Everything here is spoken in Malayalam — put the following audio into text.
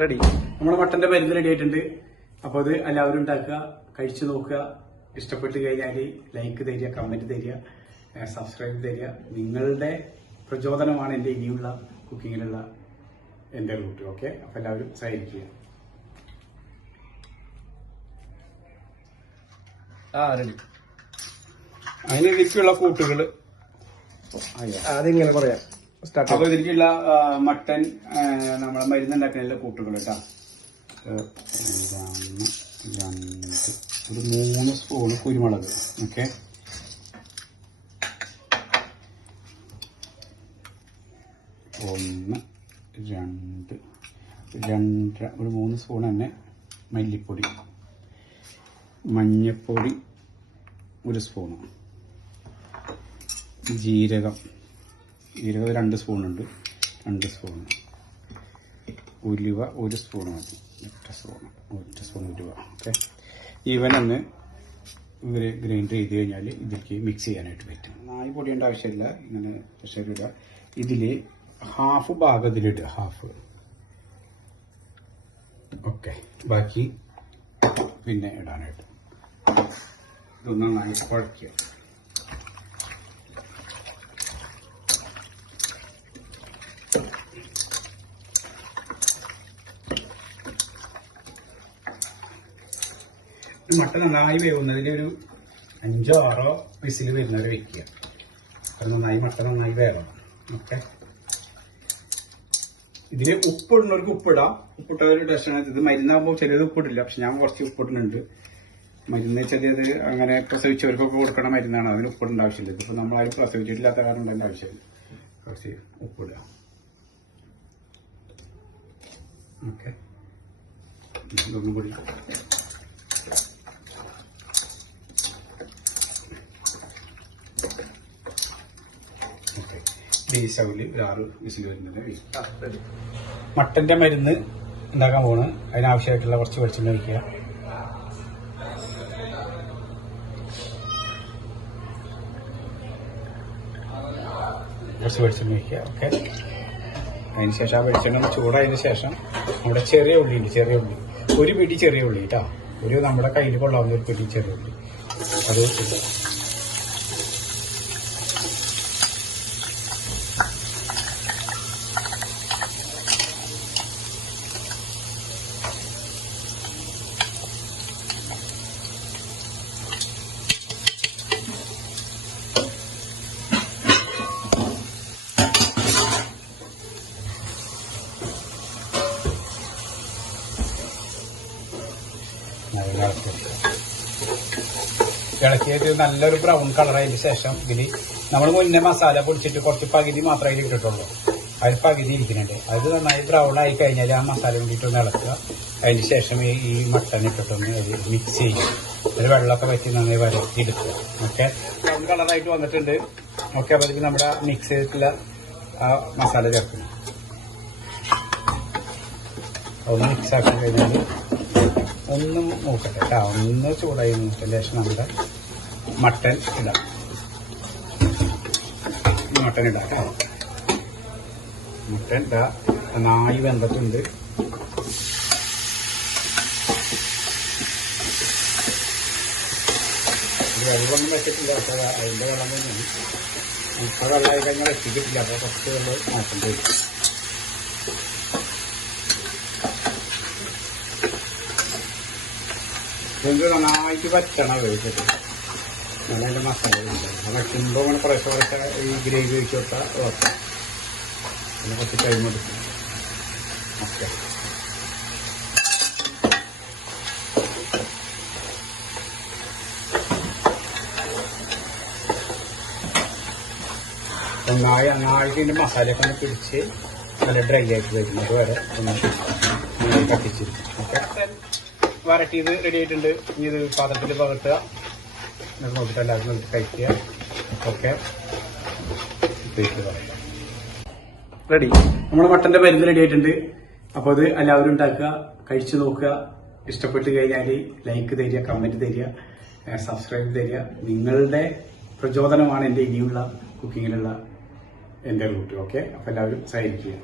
റെഡി. നമ്മുടെ മട്ടന്റെ മരുന്ന് റെഡി ആയിട്ടുണ്ട്. അപ്പോൾ അത് എല്ലാവരും ഉണ്ടാക്കുക, കഴിച്ചു നോക്കുക. ഇഷ്ടപ്പെട്ട് കഴിഞ്ഞാൽ ലൈക്ക് തരിക, കമന്റ് തരിക, സബ്സ്ക്രൈബ് തരിക. നിങ്ങളുടെ പ്രചോദനമാണ് എൻ്റെ ഇനിയുള്ള കുക്കിങ്ങിലുള്ള എൻ്റെ റൂട്ട്. ഓക്കെ, അപ്പോൾ എല്ലാവരും സഹകരിക്കുക. റെഡി. അതിന് ഇതിലേക്കുള്ള കൂട്ടുകൾ അതിങ്ങനെ പറയാം. അപ്പോൾ ഇതിലേക്കുള്ള മട്ടൻ നമ്മളെ മരുന്നുണ്ടാക്കാനുള്ള കൂട്ടുകൾ കേട്ടോ. 3 സ്പൂണ് കുരുമുളക്. ഓക്കെ, 1 2 3 സ്പൂൺ തന്നെ മല്ലിപ്പൊടി, മഞ്ഞപ്പൊടി 1 സ്പൂണ്, ജീരകം 2 സ്പൂണുണ്ട്, 2 സ്പൂണ്, ഉലുവ 1 സ്പൂൺ മതി, 1 സ്പൂൺ ഉലുവ. ഓക്കെ, ഇവനൊന്ന് ഗ്രൈൻഡർ ചെയ്ത് കഴിഞ്ഞാൽ ഇതിലേക്ക് മിക്സ് ചെയ്യാനായിട്ട് പറ്റും. നായി പൊടിയേണ്ട ആവശ്യമില്ല, ഇങ്ങനെ പ്രഷറിടുക. ഇതിൽ ഹാഫ് ഭാഗം ഇതിലിടുക, ഹാഫ്. ഓക്കെ, ബാക്കി പിന്നെ ഇടാനായിട്ട് ഇതൊന്ന് നന്നായി കുഴയ്ക്കുക. മട്ടൻ നന്നായി വേവുന്നതിൽ ഒരു 5 6 വിസിൽ വരുന്നവരെ വെക്കുക. അത് നന്നായി മട്ടൻ നന്നായി വേവണം. ഓക്കെ, ഇതിൽ ഉപ്പിടുന്നവർക്ക് ഉപ്പിടാം. ഉപ്പിട്ട ഒരു ടേസ്റ്റാണ്. ഇത് മരുന്നാകുമ്പോൾ ചിലത് ഉപ്പിടില്ല, പക്ഷെ ഞാൻ കുറച്ച് ഉപ്പിടുന്നുണ്ട്. മരുന്ന് ചിലത് അങ്ങനെ പ്രസവിച്ചവർക്കൊക്കെ കൊടുക്കണ മരുന്നാണ്, അതിന് ഉപ്പിടേണ്ട ആവശ്യമില്ല. ഇതിപ്പോൾ നമ്മളാരും പ്രസവിച്ചിട്ടില്ലാത്ത കാരണം ഉണ്ടേണ്ട ആവശ്യമില്ല. കുറച്ച് ഉപ്പിടുക. ഓക്കെ, ഇതൊന്നും കൂടി സ്റ്റൗവിൽ 6 വിസിൽ വരുന്നത്. മട്ടന്റെ മരുന്ന് ഉണ്ടാക്കാൻ പോണ്. അതിനാവശ്യമായിട്ടുള്ള കുറച്ച് വെളിച്ചെണ്ണ ഒഴിക്കുക. കുറച്ച് വെളിച്ചെണ്ണ ഒഴിക്കുക. ഓക്കെ, അതിനുശേഷം ആ വെളിച്ചെണ്ണ ചൂടായതിനു ശേഷം നമ്മുടെ ചെറിയ ഉള്ളി ഉണ്ട്, ചെറിയ ഉള്ളി 1 പിടി ചെറിയ ഉള്ളി കേട്ടോ. നമ്മുടെ കയ്യിൽ കൊള്ളാവുന്ന 1 പിടി ചെറിയ ഉള്ളി അത് ഇടുക. ഇളക്കിയിട്ട് നല്ലൊരു ബ്രൗൺ കളറായതിന് ശേഷം ഇതിൽ നമ്മൾ മുന്നേ മസാല പൊടിച്ചിട്ട് കുറച്ച് പകുതി മാത്രമേ അതിൽ ഇട്ടിട്ടുള്ളൂ. അതിൽ പകുതി ഇരിക്കുന്നുണ്ട്. അത് നന്നായി ബ്രൗൺ ആയി കഴിഞ്ഞാൽ ആ മസാല വേണ്ടിയിട്ടൊന്ന് ഇളക്കുക. അതിന് ശേഷം ഈ മട്ടൺ ഇട്ടിട്ടൊന്ന് മിക്സ് ചെയ്യും. ഒരു വെള്ളമൊക്കെ വെച്ച് നന്നായി വരട്ടിയെടുക്കുക. ഓക്കെ, ബ്രൗൺ കളറായിട്ട് വന്നിട്ടുണ്ട്. ഓക്കെ, അപ്പോൾ അതിൽ നമ്മുടെ മിക്സ് ചെയ്തിട്ടുള്ള ആ മസാല ചേർക്കണം. ഒന്ന് മിക്സ് ആക്കി കഴിഞ്ഞാൽ ഒന്ന് നോക്കട്ടെ കേട്ടോ, ഒന്ന് ചൂടായി നോക്കിയതിന് ശേഷം നമ്മുടെ മട്ടൻ ഇടാം. മട്ടൻ ഇടാം കേട്ടോ. മട്ടൻ ഇതാ നന്നായി വെന്തിട്ടുണ്ട്. വെള്ളമൊന്നും വെച്ചിട്ടില്ല, പക്ഷേ അതിൻ്റെ വെള്ളം തന്നെയാണ്. ഇപ്പോൾ വെള്ളമായി കഴിഞ്ഞാൽ വെച്ചിട്ടില്ല, അപ്പോൾ കുറച്ച് വെള്ളം നോക്കേണ്ടി വരും. ഇത് നന്നായിട്ട് വറ്റണം. വേവിച്ചിട്ട് നല്ല മസാല വയ്ക്കുമ്പോൾ അങ്ങനെ കുറേശ്ശെ ഈ ഗ്രേവി ഒഴിച്ച് കൊടുത്താൽ വെക്കാം. പിന്നെ കുറച്ച് ടൈം എടുക്കും. ഓക്കെ, നന്നായിട്ട് ഇതിൻ്റെ മസാലയൊക്കെ ഒന്ന് പിടിച്ച് നല്ല ഡ്രൈ ആയിട്ട് വരുന്നത് വരെ ഒന്ന് കത്തിച്ചിരിക്കും. ഓക്കെ, വരട്ടിയത് റെഡി ആയിട്ടുണ്ട്. ഇനി ഇത് പാത്രത്തിൽ പകർത്തുക. നോക്കിയിട്ട് എല്ലാവരും നോക്കി കഴിക്കുക. Okay, ready. നമ്മുടെ മട്ടന്റെ മരുന്ന് റെഡി ആയിട്ടുണ്ട്. അപ്പോൾ അത് എല്ലാവരും ഉണ്ടാക്കുക, കഴിച്ചു നോക്കുക. ഇഷ്ടപ്പെട്ട് കഴിഞ്ഞാൽ ലൈക്ക് തരിക, കമന്റ് തരിക, സബ്സ്ക്രൈബ് തരിക. നിങ്ങളുടെ പ്രചോദനമാണ് എൻ്റെ ഇനിയുള്ള കുക്കിങ്ങിലുള്ള എൻ്റെ റൂട്ട്. ഓക്കെ, അപ്പോൾ എല്ലാവരും സഹകരിക്കുക.